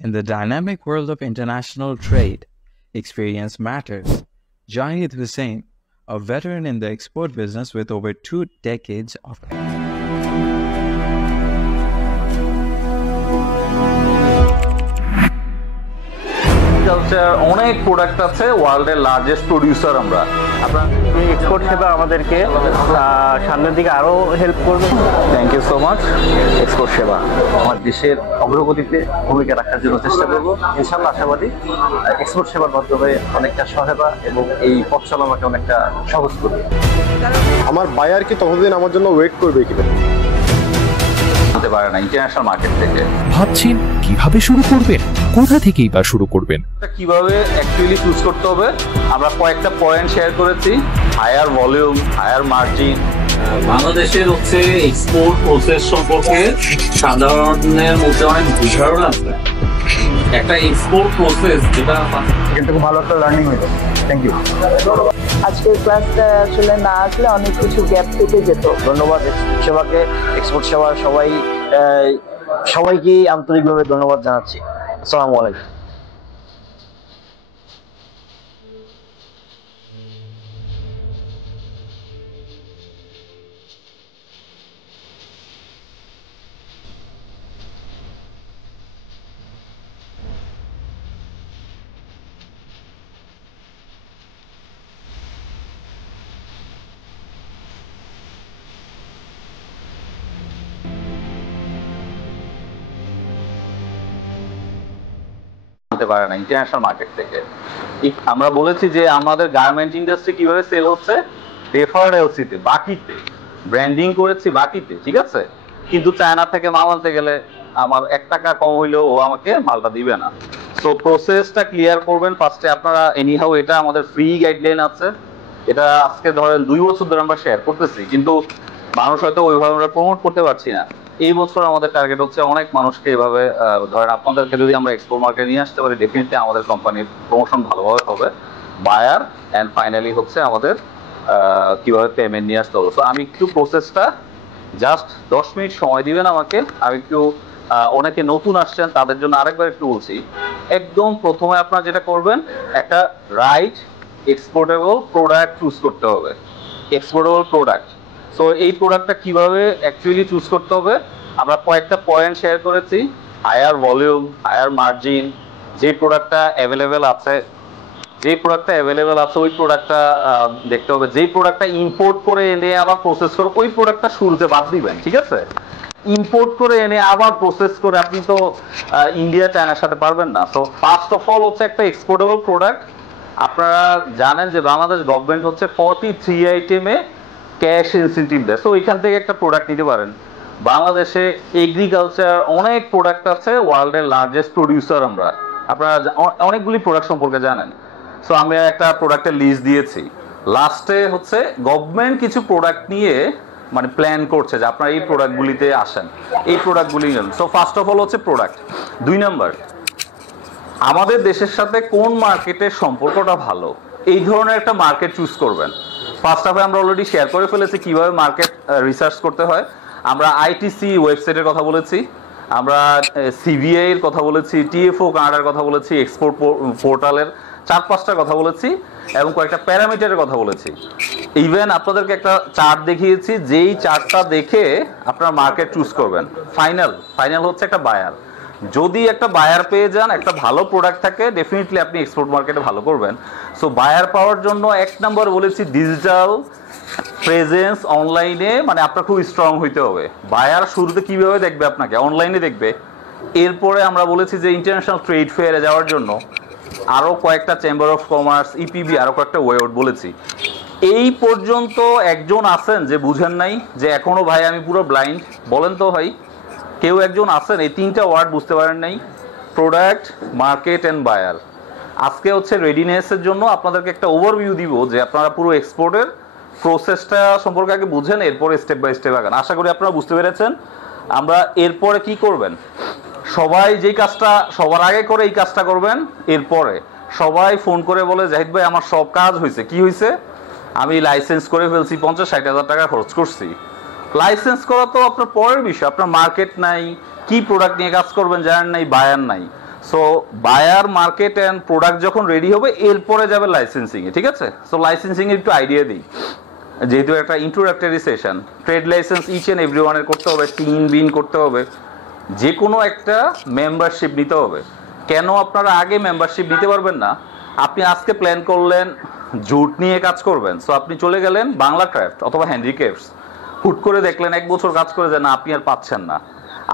In the dynamic world of international trade, experience matters. Jahid Hussain, a veteran in the export business with over 2 decades of অনেক product আছে, ওয়ার্ল্ডের largest producer আমরা। আপনার এই export সেবা আমাদেরকে সামনের দিকে আরো হেল্প করবে। Thank you so much. Export সেবা আমার দেশের অগ্রগতিতে ভূমিকা রাখার জন্য চেষ্টা করব, ইনশাআল্লাহ আশাবাদী। এক্সপোর্ট সেবার মাধ্যমে অনেকটা সহায়তা এবং এই পথ চলা আমাকে অনেকটা সহজ করবে। আমার বায়ার কি ততদিন আমার জন্য ওয়েট করবে কিনা হতে পারে না ইন্টারন্যাশনাল মার্কেট থেকে। ভাবছেন কিভাবে শুরু করবেন, কোথা থেকেই বা শুরু করবেন, কিভাবে অ্যাকচুয়ালি চুজ করতে হবে আমরা কয়েকটা পয়েন্ট শেয়ার করেছি। Higher volume, higher margin. বাংলাদেশের এক্সপোর্ট প্রসেস সম্পর্কে সাধারণের মধ্যে অনেক ধারণা আছে। একটা এক্সপোর্ট প্রসেস যেটা এখান থেকে ভালো একটা লার্নিং হইলো। Thank you. আজকের ক্লাসটা আসলে না আসলে অনেক কিছু গ্যাপ থেকে যেত। ধন্যবাদ সেবাকে, এক্সপোর্ট সেবার সবাইকে আন্তরিকভাবে ধন্যবাদ জানাচ্ছি। আসসালামু আলাইকুম। পারে না ইন্টারন্যাশনাল মার্কেট থেকে। আমরা বলেছি যে আমাদের গার্মেন্ট ইন্ডাস্ট্রি কিভাবে সেল হচ্ছে, রেফারেন্সিতে, বাকিতে ব্র্যান্ডিং করেছি, বাকিতে, ঠিক আছে। কিন্তু চায়না থেকে মাল আনতে গেলে আমার 1 টাকা কম হইলেও ও আমাকে মালটা দিবে না। সো প্রসেসটা ক্লিয়ার করবেন ফার্স্টে আপনারা। এনিহাউ এটা আমাদের ফ্রি গাইডলাইন আছে, এটা আজকে ধরেন 2 বছর ধরে আমরা শেয়ার করতেছি, কিন্তু মানুষ হয়তো ওইভাবে আমরা প্রমোট করতে পারছি না। এই বছর আমাদের টার্গেট হচ্ছে অনেক মানুষকে এভাবে ধরেন আপনাদেরকে যদি আমরা এক্সপোর্ট মার্কেটে নিয়ে আসতে পারি, ডেফিনেটলি আমাদের কোম্পানির প্রমোশন ভালোভাবে হবে। বায়ার অ্যান্ড ফাইনালি হচ্ছে আমাদের কিভাবে পেমেন্ট নিয়ে আসতে হবে। সো আমি একটু প্রসেসটা জাস্ট 10 মিনিট সময় দিবেন আমাকে। আমি একটু অনেকে নতুন আসছেন তাদের জন্য আরেকবার একটু বলছি। একদম প্রথমে আপনারা যেটা করবেন, একটা রাইট এক্সপোর্টেবল প্রোডাক্ট চুজ করতে হবে। Exportable product. সো এই প্রোডাক্টটা কিভাবে অ্যাকচুয়ালি চুজ করতে হবে আমরা কয়েকটা পয়েন্ট শেয়ার করেছি। হায়ার ভলিউম, হায়ার মার্জিন, যে প্রোডাক্টটা অ্যাভেলেবেল আছে ওই প্রোডাক্টটা দেখতে হবে। যে প্রোডাক্টটা ইম্পোর্ট করে এনে আবার প্রসেস করে ওই প্রোডাক্টটা শুরুতে বাদ দিবেন, ঠিক আছে। ইম্পোর্ট করে এনে আবার প্রসেস করে আপনি তো ইন্ডিয়া চায়নার সাথে পারবেন না। তো ফার্স্ট অফ অল হচ্ছে একটা এক্সপোর্টেবল প্রোডাক্ট। আপনারা জানেন যে বাংলাদেশ গভর্নমেন্ট হচ্ছে 43 আইটেমে ক্যাশ ইনসেন্টিভ দেয়। সো এখান থেকে একটা প্রোডাক্ট নিতে পারেন। বাংলাদেশে এগ্রিকালচার অনেক প্রোডাক্ট আছে, ওয়ার্ল্ডের লার্জেস্ট প্রোডিউসার আমরা। আপনারা অনেকগুলি প্রোডাক্ট সম্পর্কে জানেন। সো আমি একটা প্রোডাক্টের লিস্ট দিয়েছি। লাস্টে হচ্ছে গভর্নমেন্ট কিছু প্রোডাক্ট নিয়ে মানে প্ল্যান করছে যে আপনারা এই প্রোডাক্টগুলিতে আসেন, এই প্রোডাক্টগুলি নেন। সো ফার্স্ট অফ অল হচ্ছে প্রোডাক্ট। 2 নাম্বার, আমাদের দেশের সাথে কোন মার্কেটের সম্পর্কটা ভালো, এই ধরনের একটা মার্কেট চুজ করবেন। ফার্স্ট হাফে আমরা অলরেডি শেয়ার করে ফেলেছি কিভাবে মার্কেট রিসার্চ করতে হয়। আমরা আইটিসি ওয়েবসাইটের কথা বলেছি, আমরা সিবিআই এর কথা বলেছি, টিএফও কানাডার কথা বলেছি, এক্সপোর্ট পোর্টালের 4-5টার কথা বলেছি এবং কয়েকটা প্যারামিটারের কথা বলেছি। ইভেন আপনাদেরকে একটা চার্ট দেখিয়েছি, যেই চার্টটা দেখে আপনারা মার্কেট চুজ করবেন। ফাইনাল হচ্ছে একটা বায়ার। যদি একটা বায়ার পেয়ে যান, একটা ভালো প্রোডাক্ট থাকে, ডেফিনেটলি আপনি এক্সপোর্ট মার্কেটে ভালো করবেন। সো বায়ার পাওয়ার জন্য 1 নাম্বার বলেছি ডিজিটাল প্রেজেন্স, অনলাইনে মানে আপনার খুব স্ট্রং হইতে হবে। বায়ার শুরুতে কিভাবে দেখবে আপনাকে, অনলাইনে দেখবে। এরপরে আমরা বলেছি যে ইন্টারন্যাশনাল ট্রেড ফেয়ারে যাওয়ার জন্য আরো কয়েকটা চেম্বার অফ কমার্স, ইপিবি, আরো কয়েকটা ওয়েআউট বলেছি। এই পর্যন্ত একজন আছেন যে বুঝেন নাই, যে এখনো ভাই আমি পুরো ব্লাইন্ড, বলেন তো ভাই কেউ একজন আছেন এই 3টা ওয়ার্ড বুঝতে পারেন নাই? Product, market and buyer. আজকে হচ্ছে রেডিনেসের জন্য আপনাদেরকে একটা ওভারভিউ দিব যে আপনারা পুরো এক্সপোর্টের প্রসেসটা সম্পর্কে আগে বুঝেন, এরপরে স্টেপ বাই স্টেপ আগান। আশা করি আপনারা বুঝতে পেরেছেন। আমরা এরপরে কি করবেন, সবাই যেই কাজটা সবার আগে করে এই কাজটা করবেন। এরপরে সবাই ফোন করে বলে জাহিদ ভাই আমার সব কাজ হয়েছে। কি হয়েছে? আমি লাইসেন্স করে ফেলছি, 50-60 হাজার টাকা খরচ করছি। লাইসেন্স করা তো আপনার পরের বিষয়, আপনার মার্কেট নাই, কি প্রোডাক্ট নিয়ে কাজ করবেন জানেন নাই, বায়ার নাই। So buyer market and product যখন রেডি হবে এরপরে যাবে লাইসেন্সিং এ, ঠিক আছে? সো লাইসেন্সিং এর একটু আইডিয়া দিই, যেহেতু একটা introductory session. Trade license each and every ওয়ানের করতে হবে, টিন বিন করতে হবে, যে কোনো একটা মেম্বারশিপ নিতে হবে। কেন আপনারা আগে মেম্বারশিপ নিতে পারবেন না? আপনি আজকে প্ল্যান করলেন জুট নিয়ে কাজ করবেন, সো আপনি চলে গেলেন বাংলা ক্রাফট অথবা হ্যান্ডিক্রাফটস, হুট করে দেখলেন 1 বছর কাজ করে যায় না, আপনি আর পাচ্ছেন না।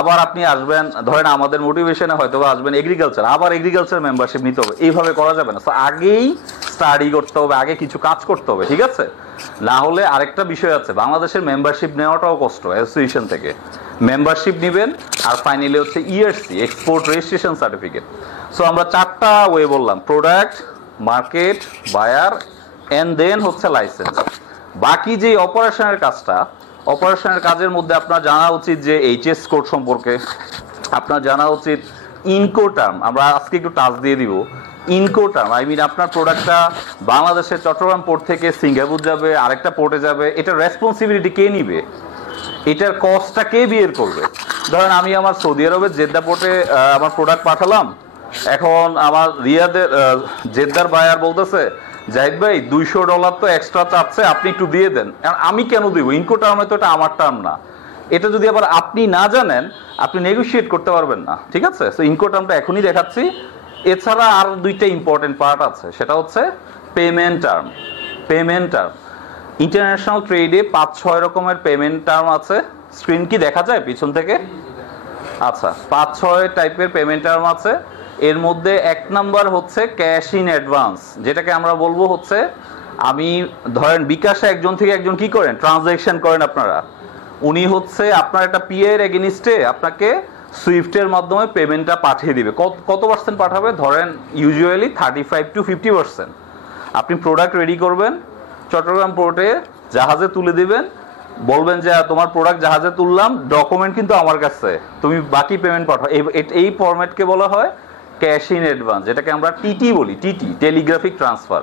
আবার আপনি আসবেন, ধরেন আমাদের মোটিভেশনে হয়তো আসবেন এগ্রিকালচার, আবার এগ্রিকালচার মেম্বারশিপ নিতে হবে, এইভাবে করা যাবে না। সো আগেই স্টাডি করতে হবে, আগে কিছু কাজ করতে হবে, ঠিক আছে? না হলে আরেকটা বিষয় আছে, বাংলাদেশের মেম্বারশিপ নেওয়াটাও কষ্ট। অ্যাসোসিয়েশন থেকে মেম্বারশিপ নেবেন, আর ফাইনালি হচ্ছে ERC, export registration certificate. So আমরা 4টা ওয়ে বললাম, product, market, buyer and then হচ্ছে লাইসেন্স। বাকি যে অপারেশনের কাজটা, অপারেশনের কাজের মধ্যে আপনার জানা উচিত যে এইচএস কোড সম্পর্কে, আপনার জানা উচিত ইনকোটার্ম, আমরা আজকে একটু টাচ দিয়ে দিব। ইনকোটার্ম আই মিন আপনার প্রোডাক্টটা বাংলাদেশের চট্টগ্রাম পোর্ট থেকে সিঙ্গাপুর যাবে, আরেকটা পোর্টে যাবে, এটার রেসপন্সিবিলিটি কে নিবে, এটার কস্টটা কে বিয়ার করবে? ধরেন আমি আমার সৌদি আরবের জেদ্দা পোর্টে আমার প্রোডাক্ট পাঠালাম, এখন আমার রিয়াদের জেদ্দার বায়ার বলতেছে জাহিদ ভাই $200 তো এক্সট্রা চাচ্ছে, আপনি একটু দিয়ে দেন। আমি কেন দিব? ইনকোটার্মে তো এটা আমার টার্ম না। এটা যদি আবার আপনি না জানেন, আপনি নেগোশিয়েট করতে পারবেন না, ঠিক আছে? সো ইনকোটার্মটা এখনই দেখাচ্ছি। এছাড়া আর 2টা ইম্পর্টেন্ট পার্ট আছে, সেটা হচ্ছে payment term. Payment term international ট্রেডে 5-6 রকমের পেমেন্ট টার্ম আছে। স্ক্রিন কি দেখা যায় পিছন থেকে? আচ্ছা, 5-6 টাইপের পেমেন্ট টার্ম আছে। এর মধ্যে 1 নাম্বার হচ্ছে ক্যাশ ইন অ্যাডভান্স, যেটাকে আমরা বলবো হচ্ছে, আমি ধরেন বিকাশে একজন থেকে একজন কি করেন, ট্রানজ্যাকশন করেন আপনারা, উনি হচ্ছে আপনার একটা পিএর এগেনিস্টে আপনাকে সুইফটের মাধ্যমে পেমেন্টটা পাঠিয়ে দিবে। কত পার্সেন্ট পাঠাবে? ধরেন ইউজুয়ালি 35 to 50%। আপনি প্রোডাক্ট রেডি করবেন, চট্টগ্রাম পোর্টে জাহাজে তুলে দিবেন, বলবেন যে তোমার প্রোডাক্ট জাহাজে তুললাম, ডকুমেন্ট কিন্তু আমার কাছে, তুমি বাকি পেমেন্ট পাঠাও। এই ফরম্যাটকে বলা হয় ক্যাশ ইন অ্যাডভান্স, যেটাকে আমরা টিটি বলি, TT, telegraphic transfer.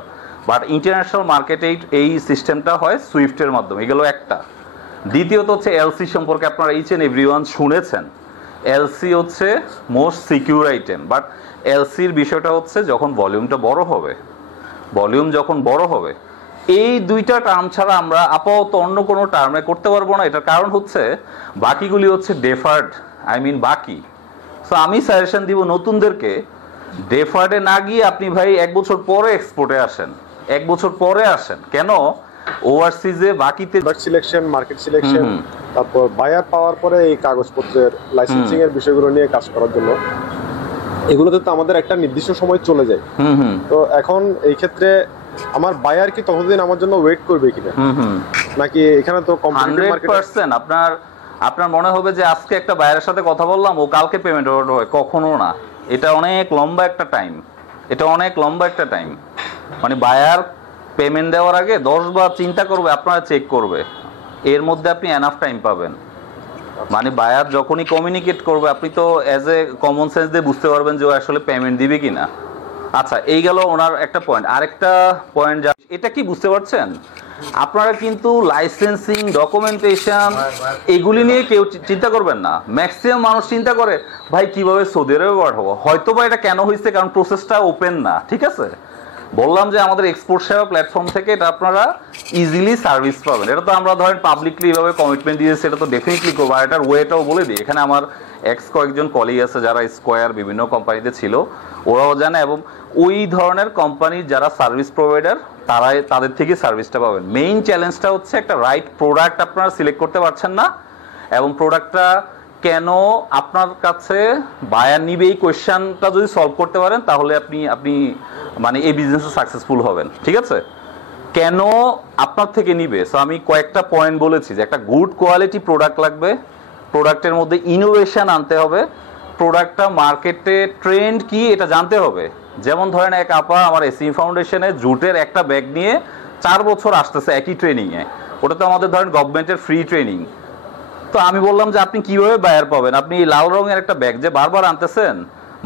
But international মার্কেটে এই সিস্টেমটা হয় সুইফটের মাধ্যমে। এগুলো একটা। দ্বিতীয়ত হচ্ছে এলসি সম্পর্কে আপনারা ইচ এন্ড এভরিওয়ান শুনেছেন। এলসি হচ্ছে মোস্ট সিকিউর আইটেম, বাট এলসির বিষয়টা হচ্ছে যখন ভলিউমটা বড় হবে, ভলিউম যখন বড় হবে, এই 2টা টার্ম ছাড়া আমরা আপাতত অন্য কোনো টার্মে করতে পারবো না। এটার কারণ হচ্ছে বাকিগুলি হচ্ছে ডেফার্ড, আই মিন বাকি। সো আমি সাজেশন দিব নতুনদেরকে, ডেফার্ডে না গিয়ে আপনি ভাই 1 বছর পরে এক্সপোর্টে আসেন, 1 বছর পরে আসেন। কেন? ওভারসিজে বাকিতে সিলেকশন, মার্কেট সিলেকশন, তারপর বায়ার পাওয়ার পরে এই কাগজপত্রের লাইসেন্সিং এর বিষয়গুলো নিয়ে কাজ করার জন্য, এগুলোতে তো আমাদের একটা নির্দিষ্ট সময় চলে যায়। তো এখন এই ক্ষেত্রে আমার বায়ার কি ততদিন আমার জন্য ওয়েট করবে কিনা, নাকি এখানে তো 100% আপনার মনে হবে যে আজকে একটা বায়ারের সাথে কথা বললাম, ও কালকে পেমেন্ট হবে? কখনো না। এটা অনেক লম্বা একটা টাইম, এটা অনেক লম্বা একটা টাইম। মানে বায়ার পেমেন্ট দেওয়ার আগে 10 বার চিন্তা করবে, আপনারা চেক করবে, এর মধ্যে আপনি এনাফ টাইম পাবেন। মানে বায়ার যখনই কমিউনিকেট করবে, আপনি তো অ্যাজ এ কমন সেন্স দিয়ে বুঝতে পারবেন যে ও আসলে পেমেন্ট দিবে কিনা। আচ্ছা, এই গেল ওনার একটা পয়েন্ট। আরেকটা পয়েন্ট, এটা কি বুঝতে পারছেন? আপনারা কিন্তু লাইসেন্সিং, ডকুমেন্টেশন এগুলি নিয়ে কেউ চিন্তা করবেন না। ম্যাক্সিমাম মানুষ চিন্তা করে ভাই কিভাবে সৌদি আরবে পাঠাবো। হয়তো বা এটা কেন হয়েছে, কারণ প্রসেসটা ওপেন না, ঠিক আছে? বললাম যে আমাদের এক্সপোর্ট সেবা প্ল্যাটফর্ম থেকে এটা আপনারা ইজিলি সার্ভিস পাবেন। এটা তো আমরা ধরেন পাবলিকলি এভাবে কমিটমেন্ট দিয়েছি, এটা তো ডেফিনেটলি করবো। আর এটার ওয়েটাও বলে দিই, এখানে আমার কয়েকজন কলিগ আছে যারা স্কোয়ার বিভিন্ন কোম্পানিতে ছিল, ওরাও জানে। এবং ওই ধরনের কোম্পানির যারা সার্ভিস প্রোভাইডার, তাদের থেকে সার্ভিসটা পাবেন। মেইন চ্যালেঞ্জটা হচ্ছে একটা রাইট প্রোডাক্ট আপনারা সিলেক্ট করতে পারছেন না, এবং প্রোডাক্টটা কেন আপনার কাছে বায়ার নিবে, এই কোয়েশ্চেনটা যদি সলভ করতে পারেন, তাহলে আপনি মানে এই বিজনেসে সাকসেসফুল হবেন, ঠিক আছে? কেন আপনার থেকে নিবে? সো আমি কয়েকটা পয়েন্ট বলেছি যে একটা গুড কোয়ালিটি প্রোডাক্ট লাগবে, প্রোডাক্টের মধ্যে ইনোভেশন আনতে হবে, প্রোডাক্টটা মার্কেটে ট্রেন্ড কি এটা জানতে হবে। যেমন ধরেন এক আপা আমার এসি ফাউন্ডেশনে জুটের একটা ব্যাগ নিয়ে 4 বছর আসতেছে একই ট্রেনিংয়ে, ওটা তো আমাদের ধরেন গভর্নমেন্টের ফ্রি ট্রেনিং। তো আমি বললাম যে আপনি কিভাবে বায়ার পাবেন? আপনি লাল রঙের একটা ব্যাগ যে বারবার আনতেছেন,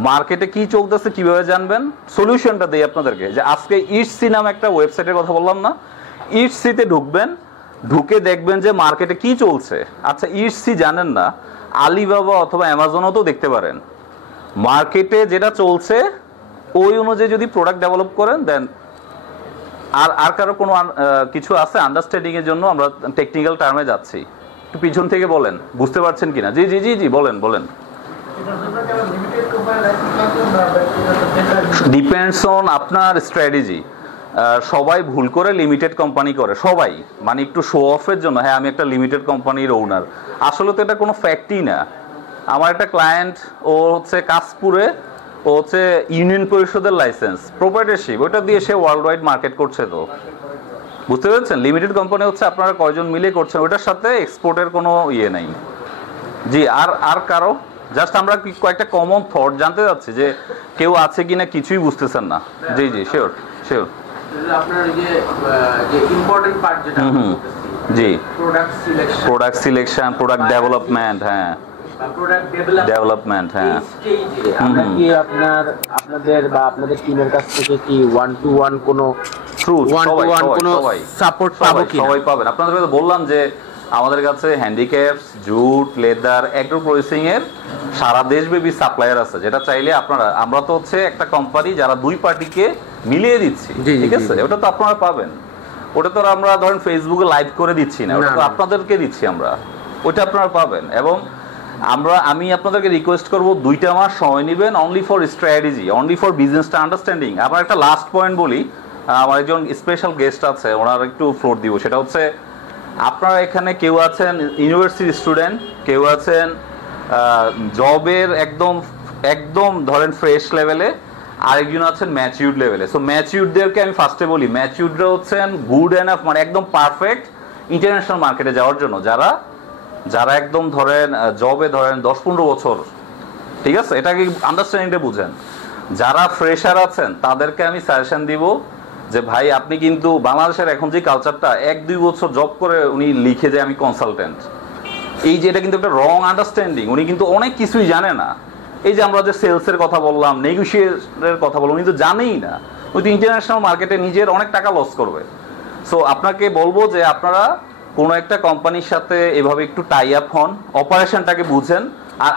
মার্কেটে কি চলতেছে কিভাবে জানবেন? সলিউশনটা দেই আপনাদেরকে, যে আজকে ইটসি নামে একটা ওয়েবসাইটের কথা বললাম না, ইটসিতে ঢুকবেন, ঢুকে দেখবেন যে মার্কেটে কি চলছে। আচ্ছা, ইটসি জানেন না, আলিবাবা অথবা অ্যামাজনও তো দেখতে পারেন। মার্কেটে যেটা চলছে ওই অনুযায়ী যদি প্রোডাক্ট ডেভেলপ করেন দেন আর কারো কোনো কিছু আছে আন্ডারস্ট্যান্ডিং এর জন্য আমরা টেকনিক্যাল টার্মে যাচ্ছি, একটু পিছন থেকে বলেন, বুঝতে পারছেন কিনা? জি জি জি জি বলেন বলেন। ডিপেন্ডস অন আপনার স্ট্র্যাটেজি। সবাই ভুল করে লিমিটেড কোম্পানি করে, সবাই, মানে একটু শো অফের জন্য, হ্যাঁ আমি একটা লিমিটেড কোম্পানির ওনার। আসলে তো এটা কোনো ফ্যাক্টই না। আমার একটা ক্লায়েন্ট, ও হচ্ছে কাশপুরে, ও হচ্ছে ইউনিয়ন পরিষদের লাইসেন্স, প্রোপ্রাইটারশিপ, ওটা দিয়ে সে ওয়ার্ল্ড ওয়াইড মার্কেট করছে। তো বুঝতে পেরেছেন, লিমিটেড কোম্পানি হচ্ছে আপনারা কয়জন মিলে করছেন, ওটার সাথে এক্সপোর্টের কোনো ইয়ে নাই। জি, আর কারো জাস্ট আমরা কয়েকটা কমন থট জানতে যাচ্ছি যে কেউ আছে কিনা কিছুই বুঝতেছেন না। জি জি শিওর শিওর। আপনার যে ইম্পর্টেন্ট পার্ট যেটা জি, প্রোডাক্ট সিলেকশন, প্রোডাক্ট ডেভেলপমেন্ট, হ্যাঁ প্রোডাক্ট ডেভেলপমেন্ট, হ্যাঁ। আমরা কি আপনাদের বা আপনাদের টিমের কাছ থেকে কি 1-to-1 কোনো সাপোর্ট পাবো কি? সবাই পাবেন। আপনাদের বললাম যে আমাদের কাছে হ্যান্ডিক্যাপস, জুট, লেদার, অ্যাগ্রো প্রসেসিং এর সারা দেশব্যাপী সাপ্লায়ার আছে, যেটা চাইলে আপনারা, আমরা তো হচ্ছে একটা কোম্পানি যারা দুই পার্টিকে মিলিয়ে দিচ্ছি, ঠিক আছে? ওটা তো আপনারা পাবেন। ওটা তো আমরা ধরেন ফেসবুকে লাইভ করে দিচ্ছি না, ওটা তো আপনাদেরকে দিচ্ছি আমরা, ওটা আপনারা পাবেন। এবং আমি আপনাদেরকে রিকোয়েস্ট করব 2টা মাস সময় নেবেন, only for strategy, only for বিজনেসটা আন্ডারস্ট্যান্ডিং। আমার একটা লাস্ট পয়েন্ট বলি, আমার একজন স্পেশাল গেস্ট আছে, ওনার একটু ফ্লোর দিব। সেটা হচ্ছে আপনারা এখানে কেউ আছেন ইউনিভার্সিটি স্টুডেন্ট, কেউ আছেন জবের একদম ধরেন ফ্রেশ লেভেলে, আরেকজন আছেন ম্যাচিউরড লেভেলে। সো ম্যাচিউরডদেরকে আমি ফার্স্টে বলি, ম্যাচিউরডরা হচ্ছেন গুড এনাফ, মানে একদম পারফেক্ট ইন্টারন্যাশনাল মার্কেটে যাওয়ার জন্য, যারা একদম ধরেন জবে ধরেন 10-15 বছর, ঠিক আছে? এটাকে আন্ডারস্ট্যান্ডিংটা বুঝেন। যারা ফ্রেশার আছেন তাদেরকে আমি সাজেশন দিব যে ভাই আপনি কিন্তু বাংলাদেশের এখন যে কালচারটা, 1-2 বছর জব করে উনি লিখে যায় আমি কনসালটেন্ট, এই যে এটা কিন্তু একটা রং আন্ডারস্ট্যান্ডিং। উনি কিন্তু অনেক কিছুই জানে না। এই যে আমরা যে সেলসের কথা বললাম, নেগোসিয়েশনের কথা বললাম, উনি তো জানেই না। উনি তো ইন্টারন্যাশনাল মার্কেটে নিজের অনেক টাকা লস করবে। সো আপনাকে বলবো যে আপনারা কোনো একটা কোম্পানির সাথে এভাবে একটু টাই আপ হন, অপারেশনটাকে বুঝেন। আর